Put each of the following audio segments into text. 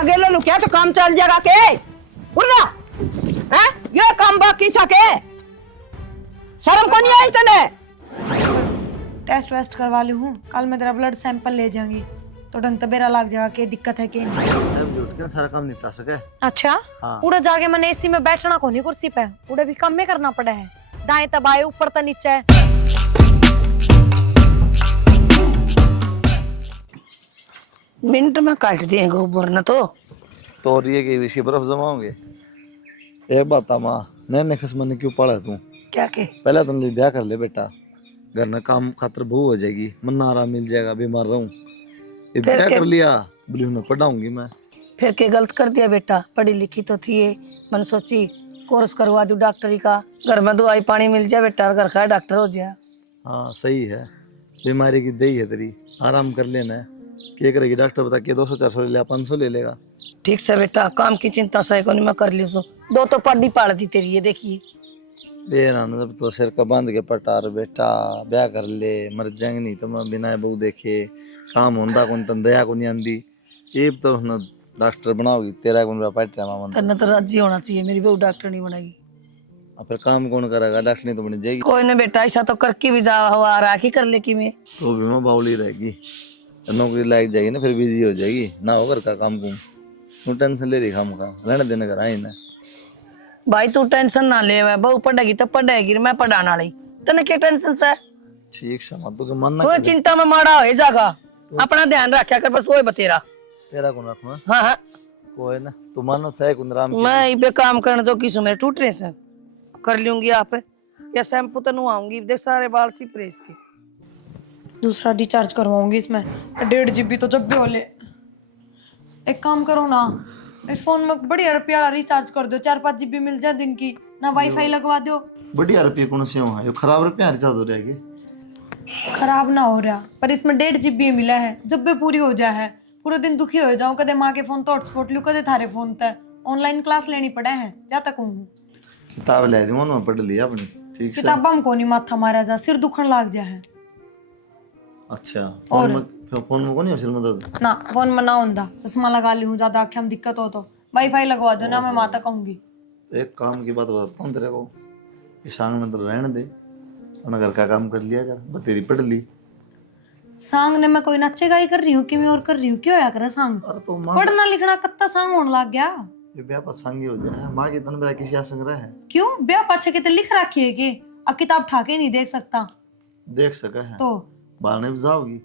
आगे ले लो क्या तो काम चल जाएगा के उड़ा हैं ये काम बाकी था के शर्म को नहीं आई तने टेस्ट वेस्ट करवा ली हूँ, कल मैं तेरा ब्लड सैंपल ले जाऊंगी तो ढंग तबेरा लग जाएगा कि दिक्कत है कि नहीं। जुट के सारा काम निपटा सके। अच्छा हाँ। पूरा जाके मैंने एसी में बैठना को नहीं कुर्सी पे, पूरा भी काम में करना पड़ा है, दाएं तबाए ऊपर तो नीचे। मिनट में काट देंगे ऊपर न तो ये के विषय बर्फ जमाओगे। एक बात माँ नैने खसमा ने क्यों पाला तू? क्या के पहले तुम ले ब्याह कर ले बेटा, घर में काम खातर बहू हो जाएगी, मन आराम मिल जाएगा, बीमार रहूं। ये ब्याह कर लिया बोली मैं पढ़ाऊंगी मैं। फिर के गलत कर दिया बेटा, पढ़ी लिखी तो थी मन सोची कोर्स करवा दूं डॉक्टरी का, घर में दवाई पानी मिल जाए बेटा, घर का डॉक्टर हो जाए। हाँ सही है, बीमारी की दही है तेरी, आराम कर लेना है। क्या करेगी डॉक्टर बता के 200-400 ले लेगा, 500 ले लेगा। ठीक से बेटा, काम की चिंता सही को नहीं मैं कर ली उसको, दो तो पढ़ी पाड़ दी तेरी ये देखिए। ले ना जब तो सिर का बांध के पटार बेटा, ब्याह कर ले, मर जाएंगे नहीं तो मैं बिना बहू देखे काम होंदा कौन तन दया को नहीं आंदी। ये तो न डॉक्टर बनाओगी तेरा कौन मेरा पाइट रहा मामन तन्ने तो राजी होना चाहिए, मेरी बहू डॉक्टर नहीं बनेगी। अब फिर काम कौन करेगा? डॉक्टर नहीं तो बन जाएगी। कोई नहीं बेटा, ऐसा तो करके भी जा हुआ रहा की कर ले कि मैं तो भी मैं बावली रहेगी, नौकरी लायक जाएगी ना, फिर बिजी हो जाएगी ना, हो घर का काम कुम तू टेंशन ले रही काम का, रहने देने का आई ना। भाई तू टेंशन ना ले, मैं बहू पढ़ेगी तो पढ़ेगी, मैं पढ़ाना वाली तने क्या टेंशन से? ठीक समा तो मन ना कोई चिंता में माड़ा हो जागा, अपना ध्यान रखा कर बस, वही बतेरा। तेरा कौन रखना? हाँ हाँ कोई ना तू मन सह कुंदराम मैं इबे काम करने जो किसु मेरे टूट रहे से कर लूंगी आप या शैम्पू तो नुआऊंगी, देख सारे बाल चिप रहे इसके। दूसरा रिचार्ज करवाऊंगी इसमें, 1.5 GB तो जब भी हो ले। एक काम करो ना, इस फोन में बढ़िया रुपया रिचार्ज कर दो, 4-5 GB मिल जाए दिन की, ना वाईफाई लगवा दो। बढ़िया रुपये कौन से हो, ये खराब रुपया रिचार्ज हो जाएगी। खराब ना हो रहा पर इसमें 1.5 GB मिला है, जब भी पूरी हो जाए है, पूरे दिन दुखी हो जाऊं, कदे माँ के फोन तो हॉटस्पॉट लू, कदे थारे फोन तक ऑनलाइन क्लास लेनी पड़े है, जा तक हूँ। किताब ले दी मैं पढ़ लिया अपनी ठीक से। किताबा में को नहीं माथा मारा जा, सिर दुखन लाग जा है। अच्छा और फोन में को नहीं सिर में दर्द? ना फोन में ना होता, चश्मा लगा ली हूँ, ज्यादा आँखें में दिक्कत हो तो वाईफाई लगवा दो ना, मैं माता कहूंगी। एक काम की बात बताता हूँ तेरे को, कि सांग ने तो रहने दे, अपना घर का काम कर लिया कर, बतेरी पढ़ ली। सांग ने मैं कोई नच्चे गाई कर रही हूँ कि मैं और कर रही हूँ, क्यों होया करे सांग? अरे तो माँ पढ़ना लिखना कत्ता सांग होने लग गया। ये ब्याह पर सांगी हो जाए, माँ की तन मेरा किसी आसंग रहा है। क्यों ब्याह पाछे के तो लिख रखी है कि अब किताब ठाके नहीं देख सकता देख सका है तो बाहर में भी जाओगी,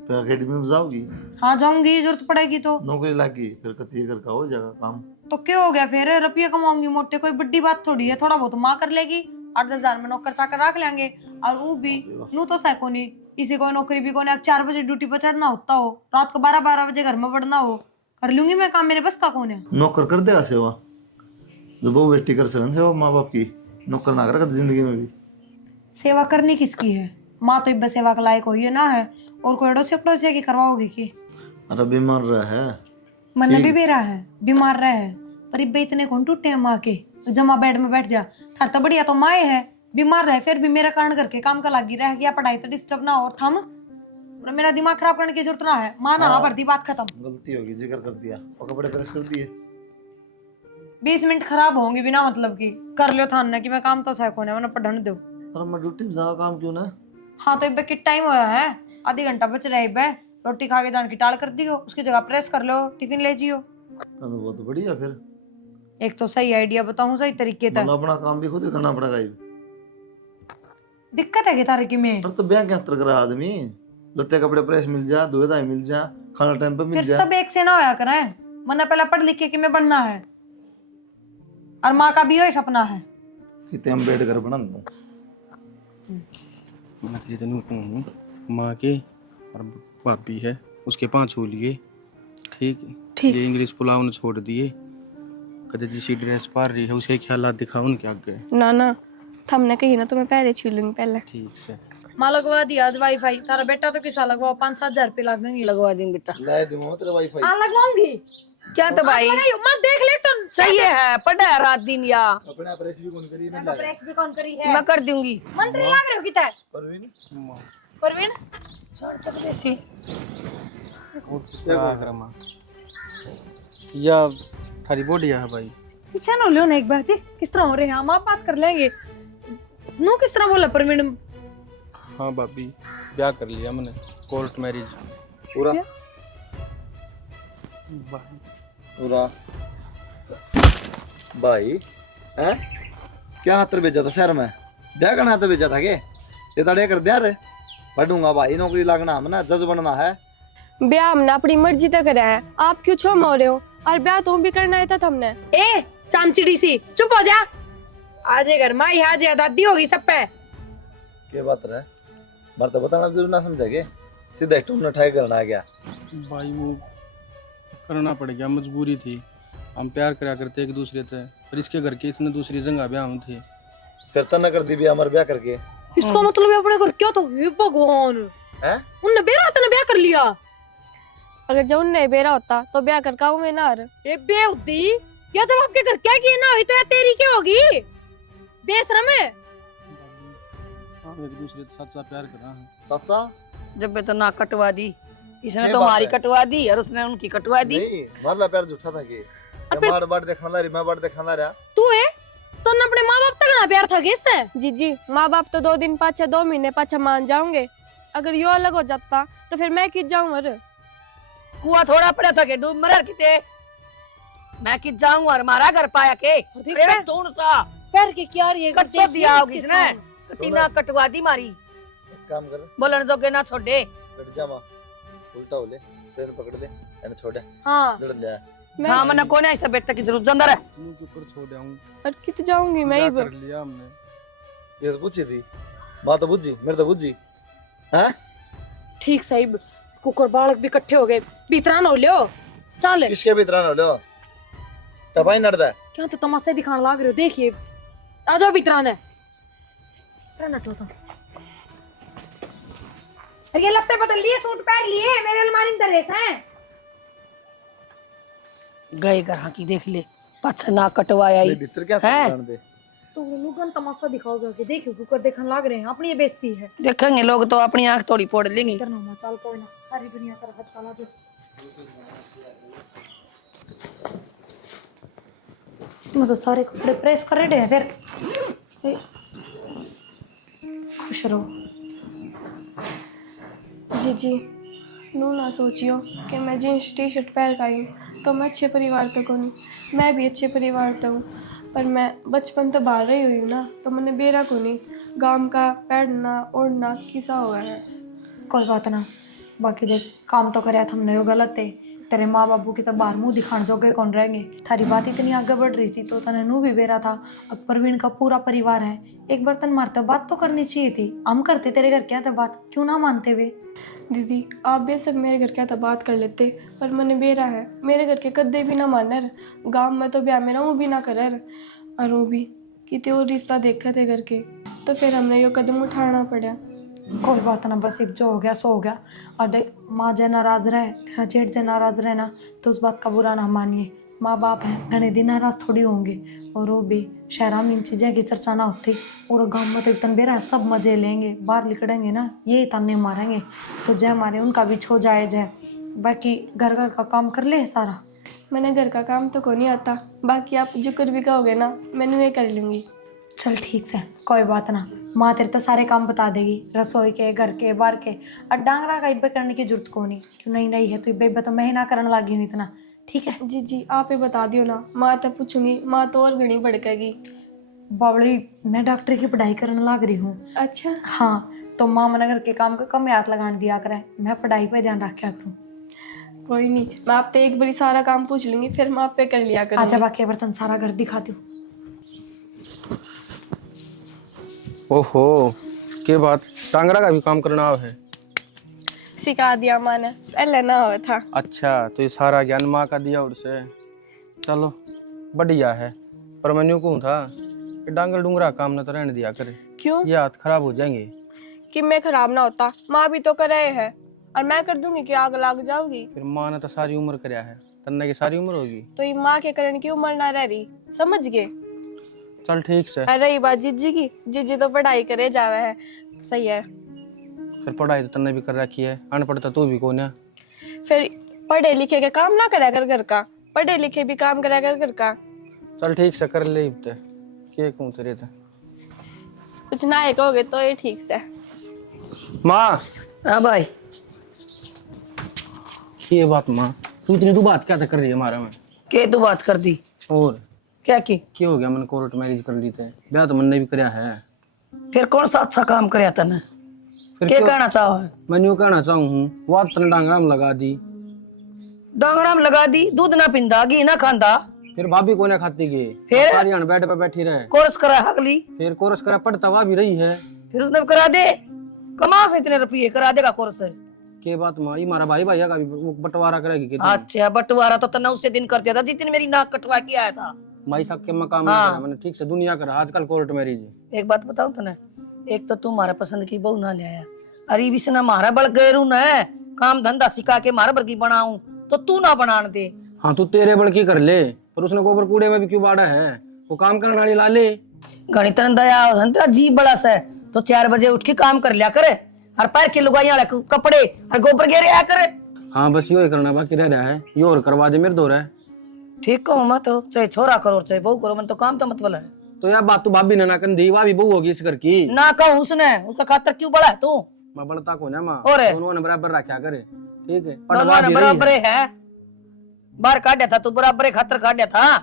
फिर अकेडमी में जाओगी, हाँ जाऊंगी, जरूरत पड़ेगी तो। नौकरी लागी, फिर कती घर का हो जाएगा काम। तो क्या हो गया फिर, रुपये कमाऊंगी मोटे, कोई बड़ी बात थोड़ी है, थोड़ा बहुत माँ कर लेगी, 8-10 हजार में नौकर चाकर रख लेंगे। और वो भी नू तो सैको नहीं, किसी कोई नौकरी भी कोने 4 बजे ड्यूटी पर चढ़ना होता हो, रात को 12-12 बजे घर में बढ़ना हो, कर लूंगी मैं काम, मेरे बस का कौन है? नौकर कर देगा सेवा, जो बहु बेटी कर सकन सेवा माँ बाप की, नौकर ना करेगा जिंदगी में भी। सेवा करनी किसकी है, माँ तो इब्बे सेवा के लायक हुई है ना है, और कोई अड़ोसी पड़ोसी की करवाओगी की? अरे बीमार रहा है, मन भी बेरा है, बीमार रहा है, पर इब्बे इतने कौन टूटे हैं माँ के, तो जमा बेड में बैठ जा, थार तो बढ़िया तो माए है, बीमार रहे फिर भी मेरा कारण करके काम का लागी रह गया, पढ़ाई तो डिस्टर्ब ना हो, और थम मेरा दिमाग खराब करने की जरूरत ना है, माँ ना भर दी, बात खत्म। गलती होगी, जिक्र कर दिया और कपड़े प्रेस कर दिए। 20 मिनट खराब होंगी बिना मतलब की, कर लो थान ने कि मैं काम तो सह को है, पढ़ने दो। अरे मैं ड्यूटी में जा काम क्यों ना? हाँ तो इब्बे किट टाइम होया है, आधी घंटा बच रहा है इब्बे, रोटी खा के जान की टाल कर दियो, उसकी जगह प्रेस कर लो, टिफिन ले जियो। तो बहुत बढ़िया, फिर एक तो सही आइडिया बताऊं, सही तरीके तक। मतलब अपना काम भी खुद ही करना पड़ेगा। दिक्कत है कि तारे की में अरे तो ब्याह क्या तरह करा आदमी, लत्ते कपड़े प्रेस मिल जा, धोए धाए मिल जा, खाना टाइम पे मिल फिर जा। सब एक से ना होया करे, मना पहला पढ़ लिख के मैं बनना है, और माँ का भी यही सपना है कितने हम बेड कर बना दो। मैं तेरे तनु कहूँ माँ के और भाभी है उसके 5 हो लिए, ठीक ये इंग्लिश पुलाव ने छोड़ दिए, कदे जिसी ड्रेस पार रही है उसे ख्याल दिखा उनके आगे। ना ना थमने कही ना तो मैं पहले छू लूंगी पहले। ठीक से माँ लगवा दिया आज वाईफाई, तारा बेटा तो किसा लगवाओ, 5-7 हजार रुपये लगेंगे। लगवा देंगे बेटा। ला दूंगा तेरा वाईफाई। हाँ लगवाऊंगी, क्या तो भाई मैं देख ले तो सही है, पढ़ा है रात दिन या अपना प्रेस भी कौन करी ना प्रेस भी कौन करी है, मैं कर दूंगी। मंत्री लग रहे हो कितना है परवीन। परवीन? छोड़ चक देसी क्या कर माँ या थारी बढ़िया है भाई। पीछे ना लो ना एक बार देख किस तरह हो रहे हैं हम आप बात कर लेंगे। नू किस तरह बोला प्रवीण? हाँ भाभी, ब्याह कर लिया मैंने, कोर्ट मैरिज। पूरा भाई पूरा भाई हैं? क्या हाथ भेजा था शहर में? ब्याह करना हाथ भेजा था के? ये तड़े कर दिया रे। पढ़ूंगा भाई, नौकरी लगना है ना, जज बनना है। ब्याह हमने अपनी मर्जी तक करा है, आप क्यों छो हो रहे हो? और ब्याह तुम भी करना है था हमने। ए चामचिड़ी सी चुप हो जा। आज घर में यहाँ जे दादी होगी सब पे। क्या बात रहा है? बार तो बताना जरूर ना समझेगे, सीधा एक टून उठाए करना आ गया। भाई वो करना पड़ गया, मजबूरी थी। हम प्यार करा करते एक दूसरे से, पर इसके घर के इसने दूसरी जगह ब्याह में थे। फिर तो न कर दी भी हमारे ब्याह करके इसका मतलब अपने घर क्या तो हे भगवान हैं? उनने बेरा तने ब्याह कर लिया। अगर जब उनने बेरा होता तो ब्याह कर काऊंगे ना। ए बेउद्दी या जब आपके घर क्या किए ना हुई तो या तेरी क्या होगी? बेशरम है। हम एक दूसरे से सच्चा प्यार करा है। सच्चा जब मैं तो ना कटवा दी, इसने ये तो बात हमारी है। कटवा दी और उसने उनकी कटवा दी। नहीं, मारला प्यार झूठा था के मार बाड़ देखना ला रही, मैं बाड़ देखना रहा। तू है तो न अपने माँ बाप तक ना प्यार था किससे? जी माँ बाप तो 2 दिन पाछे 2 महीने पाछे मान जाऊंगे। अगर यो अलग हो जाता तो फिर मैं किस जाऊं? मर कुआ थोड़ा पड़ा था के डूब मरा किते। मैं किस जाऊं और हमारा घर पाया के प्रेम तोड़ सा पैर के क्या रही है? कट सो दिया होगी इसने। कटीना कटवा दी मारी, एक काम कर, बोलन जोगे ना छोड़े। कट जा मां, उल्टा हो ले, ट्रेन पकड़ दे, एने छोड़ हाँ लड़ ले। हाँ मना कोने ऐसा बेटा की जरूरत जंदर है। मुंह के ऊपर छोड़ आऊं। और कित जाऊंगी मैं? ब्याह कर लिया हमने। ये तो पूछी थी बात, तो बुझी मेरे तो बुझी हैं? ठीक सही कुकर बालक भी इकट्ठे हो गए। बीतरा न लियो चल। किसके भी तरह ना लो टपाई नड़दा है। क्या तो तमाशे दिखाने लाग रहे हो? देखिए आ जाओ बीतरा ने नटो तो। अरे ये लत्ते बदल लिए, सूट पहन लिए, मेरे अलमारी में ड्रेस हैं। गए घर की देख ले, पाछा ना कटवाया ये ही भीतर क्या हैं? जान दे। तो लोगन तमाशा दिखाओगे कि देखियो कुकर देखने लाग रहे हैं। अपनी ये बेइज्जती है। देखेंगे लोग तो अपनी आंख थोड़ी फोड़ लेंगे। इधर ना चल कोई ना, सारी दुनिया का राज काला जो इसमें तो सारे कपड़े प्रेस कर रहे हैं। फिर खुश रहो। जी नू ना सोचियो कि मैं जींस टी शर्ट पहन का आई तो मैं अच्छे परिवार तक हूँ। मैं भी अच्छे परिवार तक हूँ, पर मैं बचपन तो बाहर रही हुई हूँ ना, तो मैंने बेरा को नहीं गांव का पहनना ओढ़ना किसा हुआ है। कोई बात ना, बाकी देख काम तो करे हमने यो गलत है। तेरे माँ बाबू की तो बाहर मुंह दिखाने जोगे कौन रहेंगे? थारी बात इतनी आगे बढ़ रही थी तो तने नू भी बेरा था। प्रवीण का पूरा परिवार है, एक बर्तन मारते बात तो करनी चाहिए थी। हम करते तेरे घर क्या था बात, क्यों ना मानते वे? दीदी आप बेशक मेरे घर क्या तो बात कर लेते, पर मैंने बेरा है मेरे घर के कद्दे भी ना मानर। गांव में तो ब्याह मेरा वो भी ना करर, और वो भी कितने और रिश्ता देखे थे घर के, तो फिर हमने ये कदम उठाना पड़ा। कोई बात ना, बस एक जो हो गया सो हो गया। और देख माँ जो नाराज रहे, तेरा जेठ जो नाराज रहे ना, तो उस बात का बुरा ना मानिए। माँ बाप हैं, घने दिन नाराज थोड़ी होंगे। और वो भी शहरा में इन चीज़ें की चर्चा ना होती, और गांव में तो एकदम बेरा सब मजे लेंगे। बाहर निकलेंगे ना ये ताने मारेंगे, तो जय मारे उनका भी छो जाए जय। बाकी घर घर का काम कर ले सारा। मैंने घर का काम तो को नहीं आता, बाकी आप जो कर भी कहोगे ना मैंने ये कर लूँगी। चल ठीक से, कोई बात ना। माँ तेरे तो सारे काम बता देगी, रसोई के, घर के, बाहर के। और डांगरा का इब्बे करने की जरूरत को नहीं, क्यों नहीं नहीं है तो इब्बे तो मैं ही ना करने लगी हूँ इतना। ठीक है जी आप ही बता दियो ना, माँ तब पूछूंगी, माँ तो और घनी भड़केगी। बावड़ी मैं डॉक्टर की पढ़ाई करने लग रही हूँ। अच्छा हाँ तो माँ मना घर के काम को कम हाथ लगाने दिया करे, मैं पढ़ाई पे ध्यान रखा करूँ। कोई नहीं, मैं आप तो एक बारी सारा काम पूछ लूंगी, फिर मैं आप पे कर लिया अच्छा करूँगी। बाकी बर्तन सारा घर दिखाती हूँ। ओहो, के बात टांगरा का भी काम करना है? सिखा दिया माँ ने, पहले ना हुआ था। अच्छा, तो ये सारा ज्ञान माँ का दिया और से। चलो बढ़िया है, पर मैं यूँ कहूँ था कि डांगर डूंगरा काम न तो रहने दिया करे, क्यों ये हाथ खराब हो जाएंगे। कि मैं खराब ना होता? माँ भी तो कर रहे हैं, और मैं कर दूंगी कि आग लग जाओगी? फिर माँ ने तो सारी उम्र कराया है, तन्ने की सारी उम्र होगी। तो ये माँ के कारण की उम्र ना रह रही, समझ गए? चल ठीक से। और रही बात जीजी की, जीजी तो पढ़ाई करे जावे है, सही है। फिर पढ़ाई तो तन्ने भी कर रखी है, अनपढ़ तो तू भी कौन है। फिर पढ़े लिखे के काम ना करे कर घर का, पढ़े लिखे भी काम करा कर घर का। चल ठीक से कर ले इब्ते के कौन तेरे थे कुछ ना एक हो गए तो ये ठीक से। माँ हाँ भाई, ये बात माँ तू बात क्या कर रही है हमारे में? के तू बात कर दी? और क्या की? क्या हो गया? मन कोर्ट मैरिज कर ली थे, ब्याह तो मन ने भी कराया है। फिर कौन सा अच्छा काम करया तने? फिर क्या कहना चाहो है? मैं यूं कहना चाहूँ हूँ वो तन डांगराम लगा दी, डांगराम लगा दी, दूध ना पिंदा, घी ना खांदा, फिर भाभी को ना खाती गई, फिर सारी अन बेड पे बैठी रहे, कोर्स करा हगली, फिर कोरस करा पढ़ता हुआ भी रही है। फिर उसने करा दे, कमा से इतने रुपये करा देगा कोर्स। के बात माँ, ये हमारा भाई भैया का भी वो बंटवारा करेगी कि अच्छा, बंटवारा तो तने उसे दिन कर दिया था जितने मेरी नाक कटवा के आया था। माई साहब के मकाम हाँ। में मैंने ठीक से दुनिया करा आजकल कोर्ट मैरिज। एक बात बताऊं तने, एक तो तू हमारे पसंद की बहू ना ले आया, अरे भी ना मारा बड़ गए रू न काम धंधा सिखा के मारा बड़की बनाऊं तो तू ना बनान दे। हाँ तू तेरे बड़की कर ले, पर उसने गोबर कूड़े में भी क्यों बाड़ा है? वो काम करने वाली ला ले। घनी तन दया तेरा जी बड़ा सा है तो 4 बजे उठ के काम कर लिया करे, और पैर के लुगाई वाले कपड़े और गोबर गिर आया करे। हाँ बस यो ही करना बाकी रह रहा है, यो और करवा दे मेरे दो रहा है। ठीक कहूँ मैं तो, चाहे छोरा करो चाहे बहू करो, मन तो काम तो मतलब है। तो यार बात तू भाभी ने ना कर दी, भी बहू होगी इस घर की। ना कहूँ उसने, उसका खातर क्यों बड़ा है तू? मैं बड़ता को ना माँ, और दोनों ने बराबर रखा करे, ठीक है? दोनों ने बराबर है, बाहर काटा था तू बराबर खातर काटा था,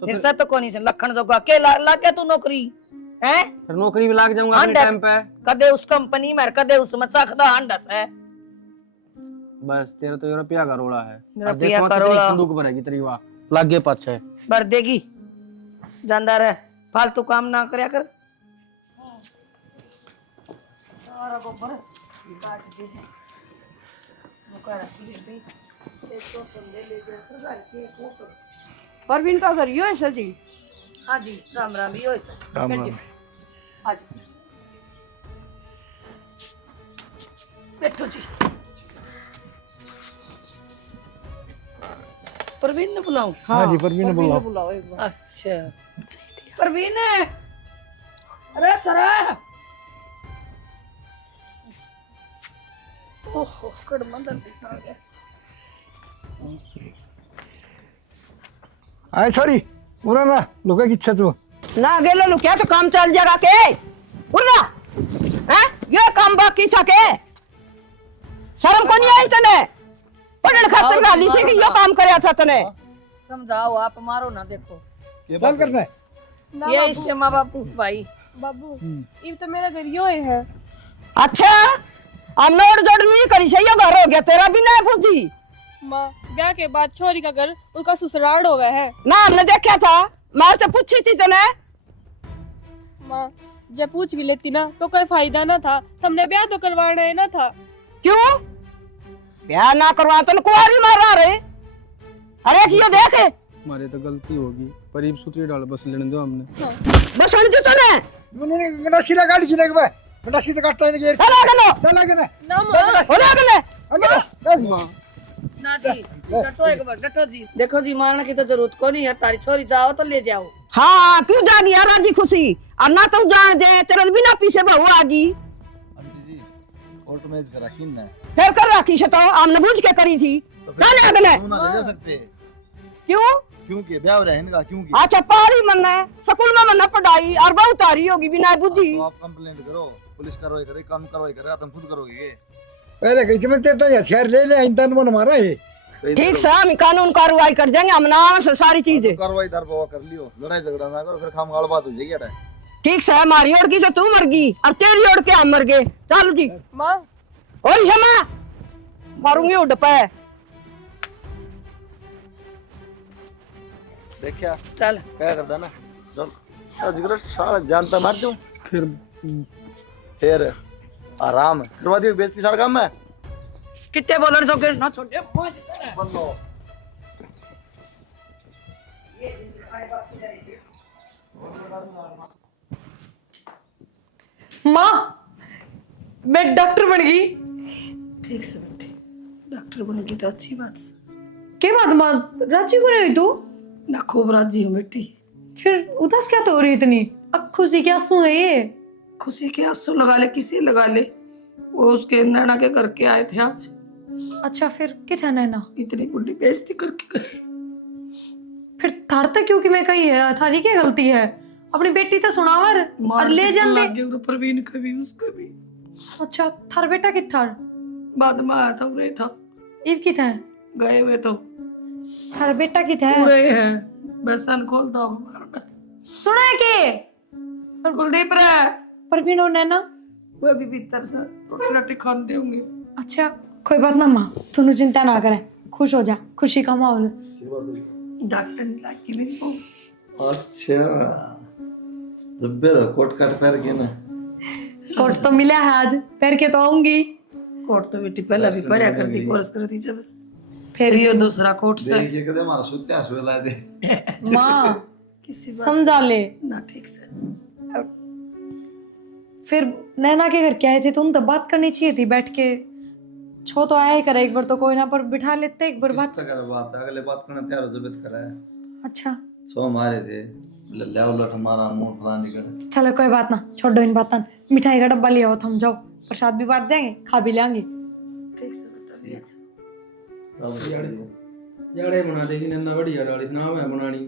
फिर से तो कोनी से लखन जोगा के लाग गया तू नौकरी है? फिर नौकरी भी लाग जाऊंगा अपने टाइम पे। कदे उस कंपनी में कदे उस मचा खदा हंडस है। बस तेरा तो रुपया का रोड़ा है, मेरा अब रुपया देखो का कितनी रोड़ा। संदूक भरेगी तेरी वाह लागे पाछे भर देगी, जानदार है, फालतू काम ना करया कर। सारा गोबर काट दे, मुका रखी दे, एक तो ले ले घर के को। परवीन का घर यो है सर जी? हाँ जी, राम राम, यो ऐसा राम राम। आज बैठो जी। परवीन ने बुलाऊं? हाँ जी, परवीन ने बुलाओ। बुलाओ एक बार। अच्छा परवीन है, अरे चरा ओहो कड़मंदर दिसा गया। आय सॉरी उरा ना लोका की इच्छा तू ना गेलो नु क्या तो काम चल जाएगा के उन्ना हैं ये काम बाकी था के शर्म को नहीं आई तने पढ़न खातर गाली थी कि यो काम करया था तने समझाओ आप, मारो ना, देखो क्या करना है ना ये बाबू, इसके माँ बाप भाई। बाबू ये तो मेरा घर यो है। अच्छा अब नोट जोड़ नहीं करी से यो घर हो गया तेरा भी ना बुद्धि माँ ब्याह के बाद छोरी का घर उसका ससुराल होवे है। ना हमने देखा था मार से पूछी थी तने माँ जब पूछ भी लेती ना तो कोई फायदा ना था, हमने ब्याह तो करवाना है ना था। क्यों ब्याह ना करवा तो कुंवारी मारा रे अरे कियो देखे हमारे तो गलती होगी, करीब सूत्री डाल बस लेने दो हमने। बस उड़ जो तने मैंने गंडासी लगा दी के बे गंडासी तो काटता है गेर चला गनो चला के ना ना माँ होला गने अगे ना जी डटो एक बार, डटो जी। देखो जी, मारने की तो जरूरत को नहीं है, तारी छोरी जाओ तो ले जाओ। हाँ क्यों जानी यार राजी खुशी और ना तो जान दे तेरे बिना पीछे बहू आगी आंटी जी कोर्ट मैरिज करा किन ने? फिर कर रखी से तो हमने बुझ के करी थी जाने अगले क्यों ना ले सकते? क्यों क्योंकि ब्याह हो रहा है इनका, क्योंकि अच्छा पारी मन है स्कूल में मन पढ़ाई और बहुत तारी होगी बिना बुद्धि तो आप कंप्लेंट करो, पुलिस कार्रवाई करे, कानून कार्रवाई करेगा, तुम खुद करोगे। पहले कही थी मैं तेरे तो हथियार ले ले इंसान मन मारा है ठीक से हम कानून कार्रवाई कर देंगे हम नाम से सारी चीजें कार्रवाई दर बवा कर लियो, लड़ाई झगड़ा ना करो, फिर खामगाड़ बात हो जाएगी। अरे ठीक से हमारी ओर की तो तू मर गई और तेरी ओर के हम मर गए चल जी माँ और क्षमा मारूंगी उड़ पे देखिया चल क्या करता ना, चल जिगर सारा जानता मार दूं, फिर आराम करवा दियो, बेइज्जती सारा काम है। कितने बोलने सो के ना छोटे बंदो माँ मैं डॉक्टर बन गई। ठीक से बेटी, डॉक्टर बनेगी तो अच्छी बात से। के बात माँ राजी को रही तू? ना खूब राजी हूँ बेटी। फिर उदास क्या तो हो रही इतनी? अब खुशी क्या आंसू है ये? खुशी के आंसू लगा ले, किसी लगा ले, वो उसके नैना के घर के आए थे आज। अच्छा फिर क्या था नैना? इतनी बुढ़ी बेइज्जती करके गए। फिर थार तक क्यों कि मैं कही है थारी क्या गलती है? अपनी बेटी तो सुनावर और ले जाते। प्रवीण का भी उसका भी अच्छा थार बेटा कि थार बाद में आया था उरे था इव की था गए हुए तो थार बेटा की था पूरे है बेसन खोलता हूँ सुना है के कुलदीप रे परवीन और नैना वो अभी भीतर से रोटी रोटी खाते होंगे। अच्छा कोई बात ना माँ तू चिंता ना करे खुश हो जा खुशी का माहौल। डॉक्टर ने लाके मेरे को अच्छा जब भी कोट काट पहन के ना कोट तो मिला है आज पहन के तो आऊंगी। कोट तो बेटी पहले भी पहले करती कोर्स करती जब फिर ये दूसरा कोट से देखिए कदे हमारा सुत्या सुला दे माँ किसी बात समझा ले ना ठीक से। फिर नैना के घर के आए थे तो उन तब बात करनी चाहिए थी बैठ के। छो तो आया ही करे एक बार तो कोई ना पर बिठा लेते एक बार बात। कर बात अगले बात करना तैयार हो जबत करा है अच्छा सो हमारे थे ले उलट हमारा मुंह फलान निकल चलो कोई बात ना छोड़ो इन बातों। मिठाई का डब्बा ले आओ थम जाओ प्रसाद भी बांट देंगे खा भी लेंगे। ठीक से बेटा भी अच्छा। जड़े बना देगी नन्ना बढ़िया डाली नाम है बनानी।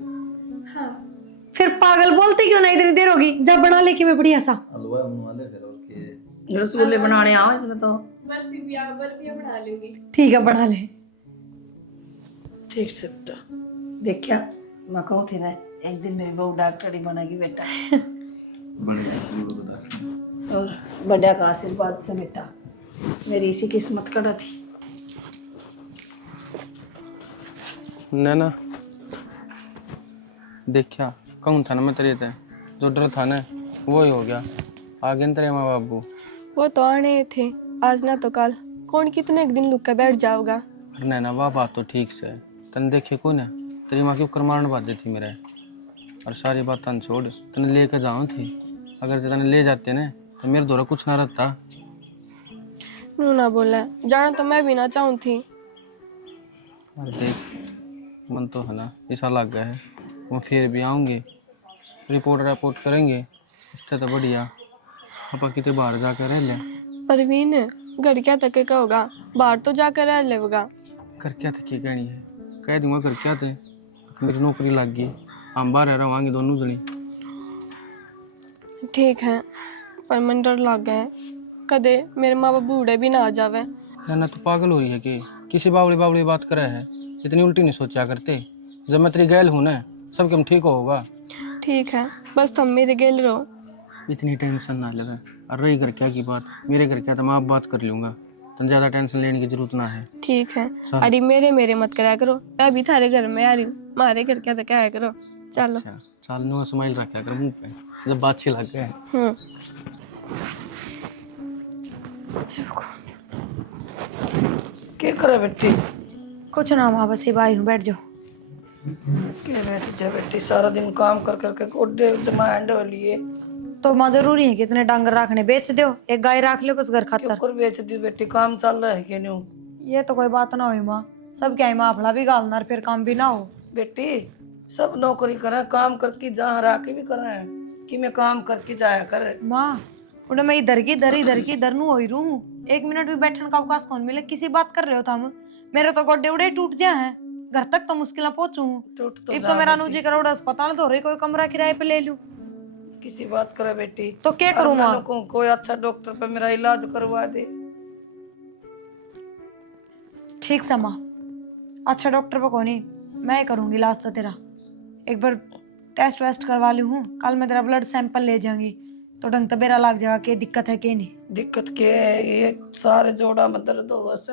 फिर पागल बोलते क्यों ना इतनी देर होगी जब बना ले कि मैं बढ़िया सा हलवा बनवा ले फिर और के रसगुल्ले बनाने आओ इसने तो बर्फी बना लूंगी। ठीक है बना ले। ठीक से बेटा देखिया मैं कहूँ थी ना एक दिन मेरी बहू डॉक्टर ही बनेगी बेटा बढ़िया और बड़ा का आशीर्वाद से बेटा मेरी इसी किस्मत कड़ा थी। नैना देखा कहूँ था ना मैं तेरे थे जो डर था ना वो ही हो गया। आगे तेरे माँ बाबू वो तो आने थे आज ना तो कल कौन कितने एक दिन लुक कर बैठ जाओगा। अरे नैना वाह बात तो ठीक से है तने देखे को ना तेरी माँ की ऊपर मारने बात थी मेरे और सारी बात तन छोड़ तने लेकर जाऊँ थी। अगर तने ले जाते ना तो मेरे द्वारा कुछ ना रहता। नू ना बोला जाना तो मैं भी ना चाहूँ थी। और देख मन तो है ना ऐसा लग गया है वो फिर भी आऊँगे रिपोर्ट करेंगे इससे तो बढ़िया अपन कितने बाहर जाकर रह लें। परवीन घर क्या तक का होगा बाहर तो जाकर रह लेगा। कर क्या थे की कहनी है कह दूंगा कर क्या थे मेरी नौकरी लग गई हम बाहर रहोगे दोनों जनी। ठीक है पर मन डर लग गया है कदे मेरे माँ बाप बूढ़े भी ना आ जावे। ना तू पागल हो रही है कि किसी बावली बात करे है इतनी उल्टी नहीं सोचा करते। जब मैं तेरी गैल हूँ ना सब कम ठीक होगा। ठीक है बस तुम मेरे गेल रहो। इतनी टेंशन ना लगा और रही घर क्या की बात मेरे घर क्या तो मैं आप बात कर लूँगा तो ज़्यादा टेंशन लेने की जरूरत ना है। ठीक है चल। अरे मेरे मत कराया करो मैं भी थारे घर में आ रही हूँ मारे घर क्या तक आया करो चलो। अच्छा चल नो स्माइल रखा कर मुँह पे जब बात अच्छी लग गए। क्या करे बेटी कुछ ना माँ बस ये भाई हूँ बैठ जाओ। क्या बेटी जा बेटी सारा दिन काम कर करके कोडे जमा एंड हो लिए तो माँ जरूरी है कि इतने डांगर रखने बेच दो एक गाय रख लो बस घर खातर। क्यों कर बेच दी बेटी काम चल रहा है कि नहीं ये तो कोई बात ना हुई माँ सब क्या है माँ अपना भी गालना और फिर काम भी ना हो। बेटी सब नौकरी करे काम करके जहाँ रह के भी करे कि मैं काम करके जाया करे। माँ उन्हें मैं इधर की इधर नू हो रू एक मिनट भी बैठने का अवकाश कौन मिले किसी बात कर रहे हो तुम मेरे तो गोडे उड़े टूट जाए हैं घर तक तो मुश्किल पहुंचू। टूट तो एक जा तो मेरा बेटी। नूजी करोड़ अस्पताल तो रही कोई कमरा किराए पे ले लूं किसी बात करे बेटी तो क्या करूं और माँ। मैंने को कोई अच्छा डॉक्टर पे मेरा इलाज करवा दे। ठीक सा माँ अच्छा डॉक्टर पे कौन मैं करूंगी इलाज तो तेरा एक बार टेस्ट वेस्ट करवा लूं हूँ कल मैं तेरा ब्लड सैंपल ले जाऊंगी तो ढंग तो बेरा लग जाएगा कि दिक्कत है कि नहीं। दिक्कत क्या है ये सारे जोड़ा में दर्द हो बस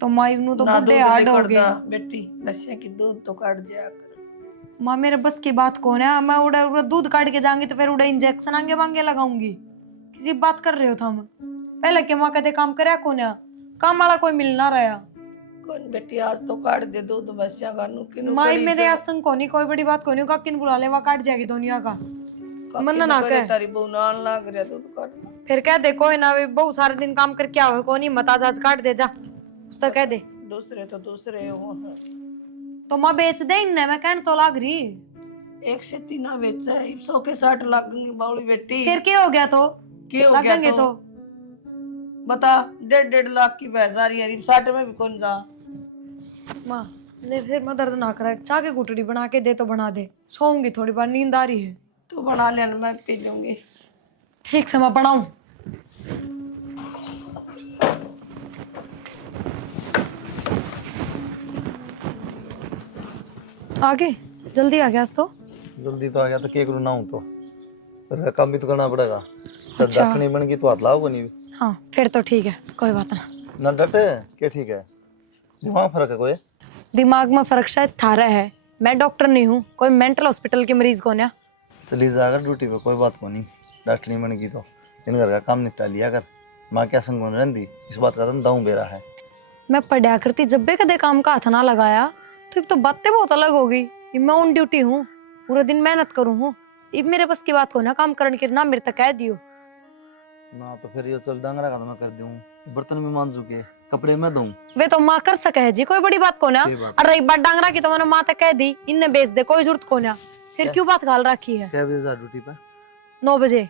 तो माँ इवनू तो ना बुढ़े दूध हार्ड हो निकलदा गए। बेटी नशे की दूध तो काट जाया कर। माँ मेरे बस की बात कौन है मैं उड़ा उड़ा दूध काट के जाऊंगी तो फिर उड़ा इंजेक्शन आगे मांगे लगाऊंगी किसी बात कर रहे हो तुम पहले के माँ कहते काम करे कौन है काम वाला कोई मिल ना रहा। कौन बेटी आज तो काट दे दूध भैंसिया का नुकी माँ मेरे आसन कोनी कोई बड़ी बात कोनी का किन बुला ले वहाँ काट जाएगी दुनिया का मन ना कहे तारी बहू नाल लाग रहा दूध काट फिर कह दे कोई ना वे बहुत सारे दिन काम कर क्या हो कोनी मत आज काट दे जा उस तो कह दे दूसरे तो दूसरे हो तो माँ बेच दे इन्हें मैं कहने तो लाग रही एक से तीना बेचा है 100 के 60 लगेंगे बावली बेटी फिर क्या हो गया तो क्या हो गया लगेंगे तो बता 1.5 लाख की भैंस आ रही है 60 में भी कौन जा। माँ मेरे सिर में दर्द ना करे, चाह के गुटड़ी बना के दे तो बना दे, सोऊंगी थोड़ी बार, नींद आ रही है। तू बना लेना, मैं पी लूंगी। ठीक से मैं बनाऊं। आगे जल्दी आ गया आज तो। जल्दी तो आ गया तो केक रुनाऊं तो पर काम भी तो करना पड़ेगा। तो अच्छा। डटनी बन गई तो हाथ लाओ नहीं हाँ फिर तो ठीक है, कोई बात ना। ना डटे क्या ठीक है। दिमाग फर्क है कोई। दिमाग में फर्क शायद थारा है, मैं डॉक्टर नहीं हूँ, कोई मेंटल हॉस्पिटल के मरीज को ना। चली जाकर ड्यूटी पे कोई बात को नहीं। डटनी बन गई तो इन घर का काम निपटा लिया कर। माँ क्या संग बन रही इस बात का तो दाऊ बेरा है। मैं पढ़ा करती, जब भी कदे काम का हाथ ना लगाया तो अब तो बातें बहुत अलग हो गई। ये मैं ऑन ड्यूटी हूँ, पूरा दिन मेहनत करूँ हूँ, अब मेरे बस की बात को ना काम करने की ना मेरे तक कह दियो ना। तो फिर ये चल डांगरा का तो मैं कर दूं, बर्तन भी मान चुके, कपड़े मैं दूं। वे तो माँ कर सके है जी, कोई बड़ी बात को ना। सही बात। और रही बात डांगरा की तो मैंने माँ तक कह दी, इनने बेच दे, कोई जरूरत को ना। फिर क्या? क्यों बात घाल रखी है? 6 बजे जा ड्यूटी पे, 9 बजे।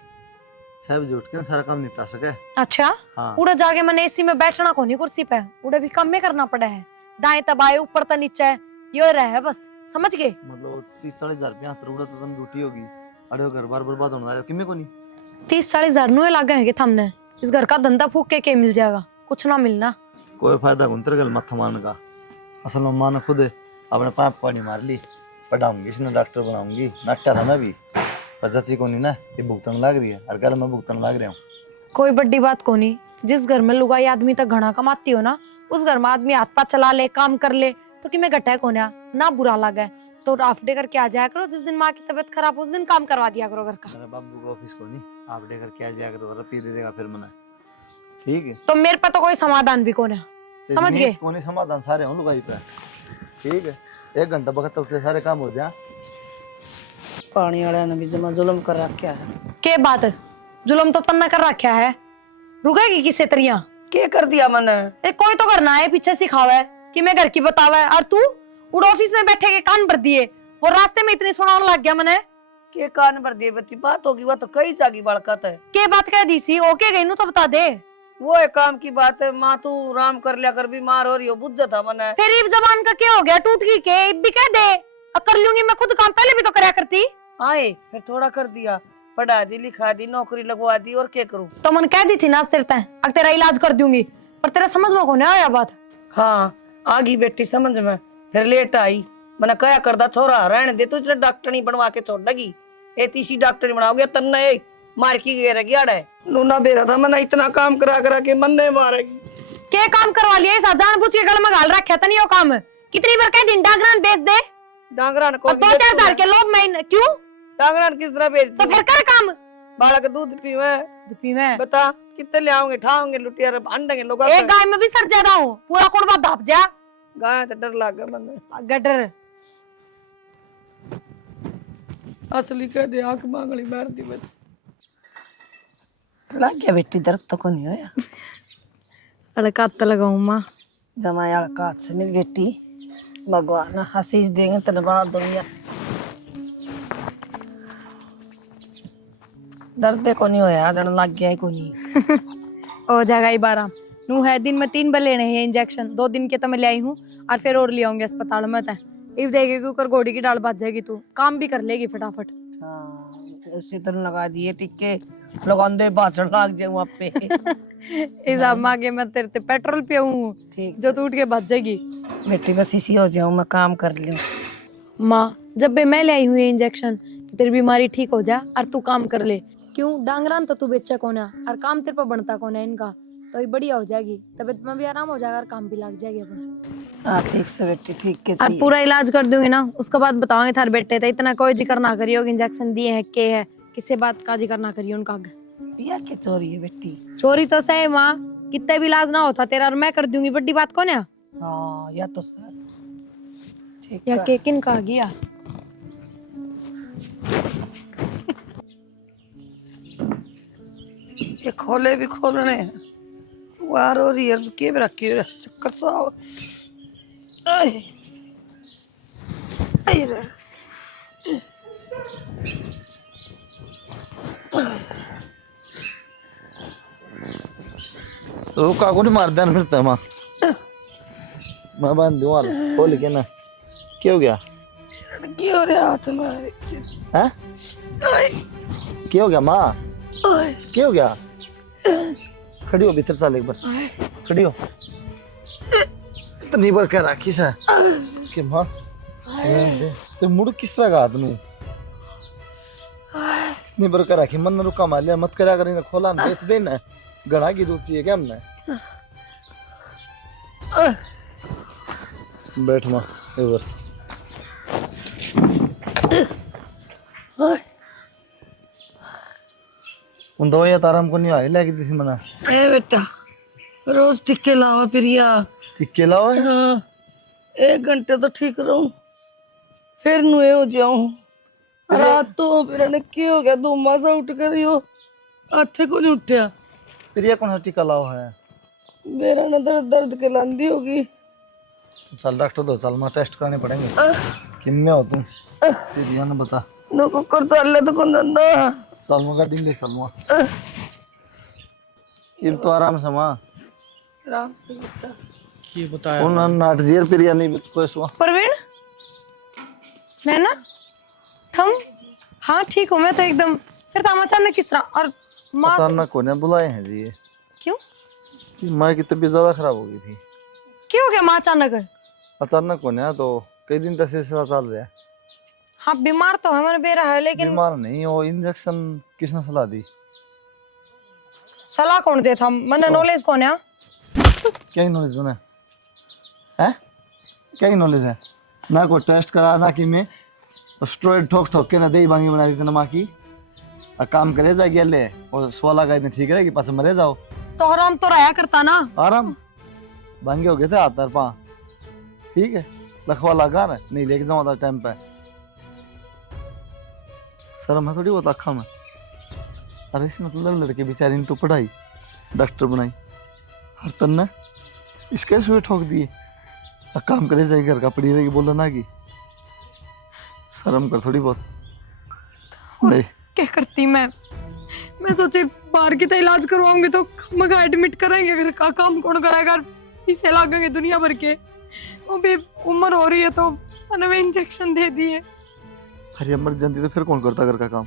6 बजे उठ के सारा काम निपटा सके। अच्छा। हाँ। उड़ा जाके मैंने एसी में बैठना को नहीं कुर्सी पे, उड़ा भी कम में करना पड़ा है, दाएं तबाए ऊपर तो नीचे यो रहा है बस, समझ गए? मतलब 30-40 हजार रुपया उड़ा तो तुम ड्यूटी होगी। अरे घर बार बर्बाद होने वाला किम्मे को नहीं। 30-40 हजार नुए लागे हैं कि हमने इस घर का धंधा फूक के मिल जाएगा, कुछ ना मिलना। कोई फायदा गुंतर गल मत मान का। असल में माँ ने खुद अपने पाप पानी मार ली। पढ़ाऊंगी इसने डॉक्टर बनाऊंगी, नाटा था मैं भी पर जची को नहीं ना। ये भुगतन लग रही है, हर गल मैं भुगतन लग रहा हूँ। कोई बड़ी बात को नहीं, जिस घर में लुगाई आदमी तक घना कमाती हो ना, उस घर में आदमी हाथ पाथ चला ले, काम कर ले तो कि मैं घटा को ना बुरा लगे तो हाफ डे करके आ जाया करो। जिस दिन माँ की तबीयत खराब हो उस दिन काम करवा दिया करो घर का। मेरे बाबू का ऑफिस को नहीं आप लेकर क्या जाया करो, पी दे देगा फिर मना। ठीक है तो मेरे पे तो कोई समाधान भी कोने, समझ गए? कोनी समाधान सारे हूँ लुगाई पे। ठीक है 1 घंटा वक्त तक सारे काम हो जाए। पानी वाले ने भी जमा जुल्म कर रखा है। के बात जुलम तो तन्ना कर रखा है, रुकेगी किसे तरिया? क्या कर दिया मैंने? ए, कोई तो करना है, पीछे सिखावा है कि मैं घर की बतावा है, और तू उड़ ऑफिस में बैठे के कान भर दिए और रास्ते में इतनी सुनाने लग गया मैंने। के कान भर दिए बत्ती बात होगी, वो तो कई जागी बड़कत है। के बात कह दी सी, ओके गई नू तो बता दे। वो एक काम की बात है, माँ तू आराम कर लिया कर, बीमार हो रही हो, बुझ जाता मैंने। फिर इब जबान का क्या हो गया, टूट गई के? इब भी कह दे, अब कर लूंगी मैं खुद काम, पहले भी तो करया करती। आए फिर थोड़ा कर दिया, पढ़ा दी लिखा दी नौकरी लगवा दी, और क्या करूं? तो मन कह दी थी ना तेरे तय, अब तेरा इलाज कर दूंगी, पर तेरा समझ में को नहीं आया बात। हाँ आ गई बेटी समझ में, फिर लेट आई। मैंने कया करदा छोरा रहने दे, तुझने डॉक्टरनी बनवा के छोड़ देगी, ए तीसरी डॉक्टरनी बनाओगे तन्ना ए मार की गिरेगी। अड़े नूना बेरा था मैंने इतना काम करा करा के मन नहीं मारेगी। के काम करवा लिया ऐसा जानबूझ के गल में गाल रखा था नहीं वो काम? कितनी बार कह दिन डांगरान बेच दे, डांगरान को और 2-4 हजार के लोग मैं क्यों? डांगरान किस तरह बेच तो दूं? फिर कर काम। बालक दूध पीवे पी में बता कितने ले आओगे, ठाओगे लुटिया अंडेंगे लोग। एक गाय में भी सर ज्यादा हूँ, पूरा कुड़बा दाप जा। गाय तो डर लग गया मैंने। गटर असली कह दे आंख मांगली मार दी बस। लग गया बेटी, दर्द तो को नहीं होया। अड़का तो लगाऊं माँ, जमाया का हाथ से मेरी बेटी, भगवान हसीज देंगे तेरे बाद दुनिया। दर्द को नहीं होया, जन लग गया ही को नहीं। हो जाएगा ही 12 नू है, दिन में 3 बार लेने हैं इंजेक्शन, 2 दिन के तो मैं ले आई हूँ और फिर और ले आऊंगी अस्पताल में। तय इब देखेगी ऊपर घोड़ी की डाल बच जाएगी, तू काम भी कर लेगी फटाफट। हाँ उसी तरह लगा दिए टिक्के, लगांदे भाषण लाग जाए वहाँ पे। इस अब आगे मैं तेरे ते पेट्रोल पियाऊं ठीक जो तू उठ के बच जाएगी। बेटी बस इसी हो जाऊँ, मैं काम कर लूँ। माँ जब भी मैं ले आई हूँ ये इंजेक्शन, तेरी बीमारी ठीक हो जा और तू काम कर ले। क्यों डांगरान तो तू बेचा कौन है और काम तेरे पर बनता कौन है इनका, तो ये बढ़िया हो जाएगी, तबीयत में भी आराम हो जाएगा और काम भी लग जाएगी अपना। हाँ ठीक से बेटी, ठीक के और चाहिए। पूरा इलाज कर दूंगी ना, उसके बाद बताओगे थार बेटे, तो इतना कोई जिक्र ना करियो इंजेक्शन दिए हैं के है, किसी बात का जिक्र ना करियो उनका आगे। या क्या चोरी है बेटी? चोरी तो सही माँ, कितना भी इलाज ना होता तेरा और मैं कर दूंगी, बड़ी बात कौन है? हाँ या तो सर ठीक या है। के किन का गया? ये खोले भी खोलने हैं, वार हो रही है के भी रखी है चक्कर सा। आए आए रे। तो काको नहीं मार देना फिर तमा मैं बांध दूं खोल के ना। क्या हो गया? की हो रहा हाथ में हैं? क्या हो गया माँ? क्या हो गया? खड़ी हो, भीतर चल एक बार, खड़ी हो। इतनी बार कह राखी सा कि माँ तो मुड़ किस तरह का आदमी इतनी बार कह राखी मन रुका मार लिया मत करा कर, खोला ना बेच देना गणा की दूसरी है क्या हमने। बैठ माँ एक बार। उन दवाइयाँ तो आराम को नहीं आई लगी थी मना। ए बेटा रोज टिक्के लावा प्रिया। टिक्के लाओ है? हाँ 1 घंटे तो ठीक रहूं फिर नुए हो जाऊं। रात तो फिर ने की हो गया धूमा सा उठ कर यो हाथे को नहीं उठया। प्रिया कौन सा टीका लाओ है? मेरा न दर्द के लांदी होगी। चल डॉक्टर दो, चल माँ टेस्ट कराने पड़ेंगे। किम्मे हो तुम? प्रिया ने बता। नो कुकर चल ले तो कौन दंदा। चल माँ गाड़ी ले चल माँ। ये तो आराम से माँ। आराम से बेटा। ये बताया उन नाट जीर प्रिया नहीं कोई सुआ। प्रवीण नैना थम। हाँ ठीक हूँ मैं तो एकदम। फिर तो अचानक किस तरह और माँ अचानक को ने बुलाए हैं जी ये। क्यों? कि माँ की तबीयत ज्यादा खराब हो गई थी। क्यों हो गया माँ अचानक? अचानक को ने तो कई दिन तक सिलसिला चल रहा है। हाँ बीमार तो है मैंने बेरा है लेकिन बीमार नहीं, वो इंजेक्शन किसने सलाह दी? सलाह कौन दे था मैंने नॉलेज कौन है? क्या ही नॉलेज बना है? क्या ही नॉलेज है? ना कोई टेस्ट करा ना कि मैं स्टेरॉइड ठोक ठोक के ना दही बांगी बना दी थी ना माँ की। और काम करे जाएगी ले और 16 का इतने ठीक रहेगी पास मरे जाओ। तो आराम तो रहा करता ना। आराम बांगे हो गए थे हाथ पैर पाँव, ठीक है लखवा लगा रहा नहीं लेके जाऊँ टाइम पे। शर्म है थोड़ी बहुत अखा में। अरे मतलब लड़के बेचारी ने तो पढ़ाई डॉक्टर बनाई हर तन्ना इसके सुए ठोक दिए। अब काम करे जाए घर का पड़ी रहेगी बोला ना कि शर्म कर थोड़ी बहुत। नहीं क्या करती मैं सोचे बाहर की तो इलाज करवाऊंगी तो मगा एडमिट कराएंगे घर का काम कौन कराएगा? इसे लागेंगे दुनिया भर के। वो भी उम्र हो रही है तो मैंने इंजेक्शन दे दिए। अरे इमरजेंसी तो फिर कौन करता घर का काम?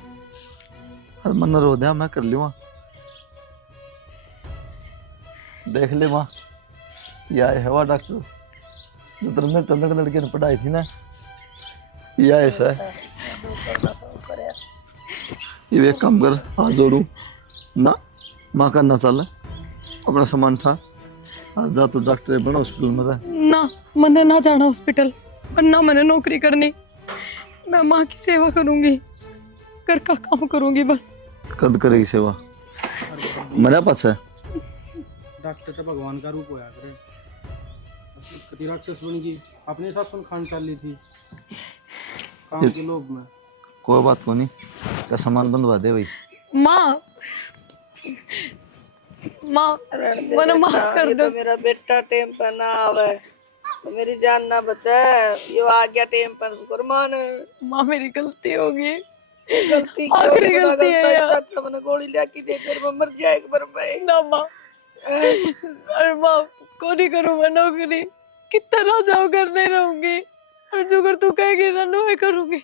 हर मन रो दिया मैं कर लूँगा। देख ले माँ ये आए है वह डॉक्टर जो तेरे तंदड़ लड़के ने पढ़ाई थी ना ये ऐसा है। ये एक काम कर हाथ जोड़ू ना माँ का ना चल अपना सामान था आज जा तो डॉक्टर बना हॉस्पिटल में रह। ना मैंने ना जाना हॉस्पिटल और ना मैंने नौकरी करनी। मैं माँ की सेवा करूंगी घर का काम करूंगी बस। कद करेगी सेवा मरा पास है। डॉक्टर तो भगवान का रूप होया करे। कति राक्षस बन गई अपने साथ सुन खान चाल ली थी काम के लोभ में। कोई बात को नहीं का सामान बंधवा दे भाई। माँ मैंने माफ कर दो। तो मेरा बेटा टेम पर ना आवे तो मेरी जान ना बचे। यो आ गया टेम पर कुर्बान। माँ मेरी गलती होगी। गलती आखिरी गलती है यार। अच्छा मैंने गोली लेके दे कर मैं मर जाएगा पर मैं ना माँ अरे माँ को नहीं करूँ मैं नौकरी कितना ना जाओ घर नहीं रहूंगी और जो कर तू कहेगी ना नो करूंगी।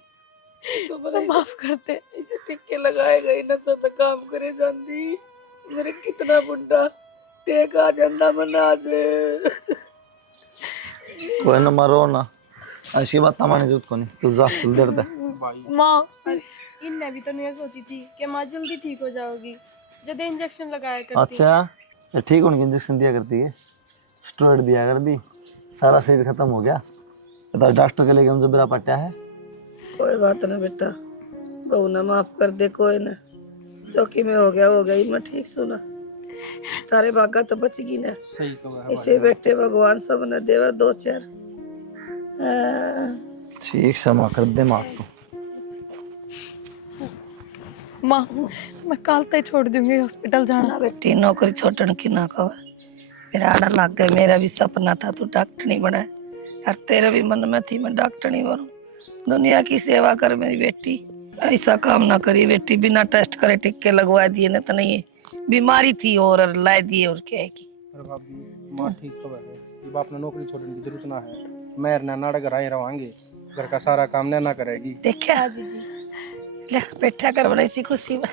तो माफ करते। इसे टिक्के लगाएगा ही नशा तो काम करे जाती मेरे कितना बुढ़ा टेक आ जाता मना से। कोई ना मारो ना ऐसी बात हमारी जरूरत को नहीं तू जा चल दर्द है। माँ इनने भी तो नहीं सोची थी कि माँ जल्दी ठीक हो जाओगी जब इंजेक्शन लगाया करती। अच्छा ये ठीक होने की इंजेक्शन दिया करती है स्टेरॉइड दिया कर दी सारा शरीर खत्म हो गया तो डॉक्टर के लेके हमसे बिरा पट्टा है। कोई बात ना बेटा बहू ना माफ कर दे कोई ना जो कि मैं हो गया मैं ठीक सुना तारे बागा तो बच गई ना। सही कहा इसे बेटे भगवान सब न देवा 2-4। ठीक क्षमा कर दे माँ तू। माँ मैं कल तक छोड़ दूंगी हॉस्पिटल जाना। बेटी नौकरी छोड़ने की ना कहो मेरा आड़ा लग गया। मेरा भी सपना था तू डॉक्टर नहीं बना और तेरे भी मन में थी मैं डॉक्टर नहीं बनूं। दुनिया की सेवा कर मेरी बेटी ऐसा काम ना करी बेटी बिना टेस्ट करे टिक्के लगवा दिए ना तो नहीं बीमारी थी और ला दिए और क्या है की। अरे भाभी माँ ठीक खबर है ये बाप ने नौकरी छोड़ने की जरूरत ना है मैं ना नाटक राय रवांगे घर का सारा काम नैना करेगी। देखा ले बैठा कर बड़ा इसी खुशी में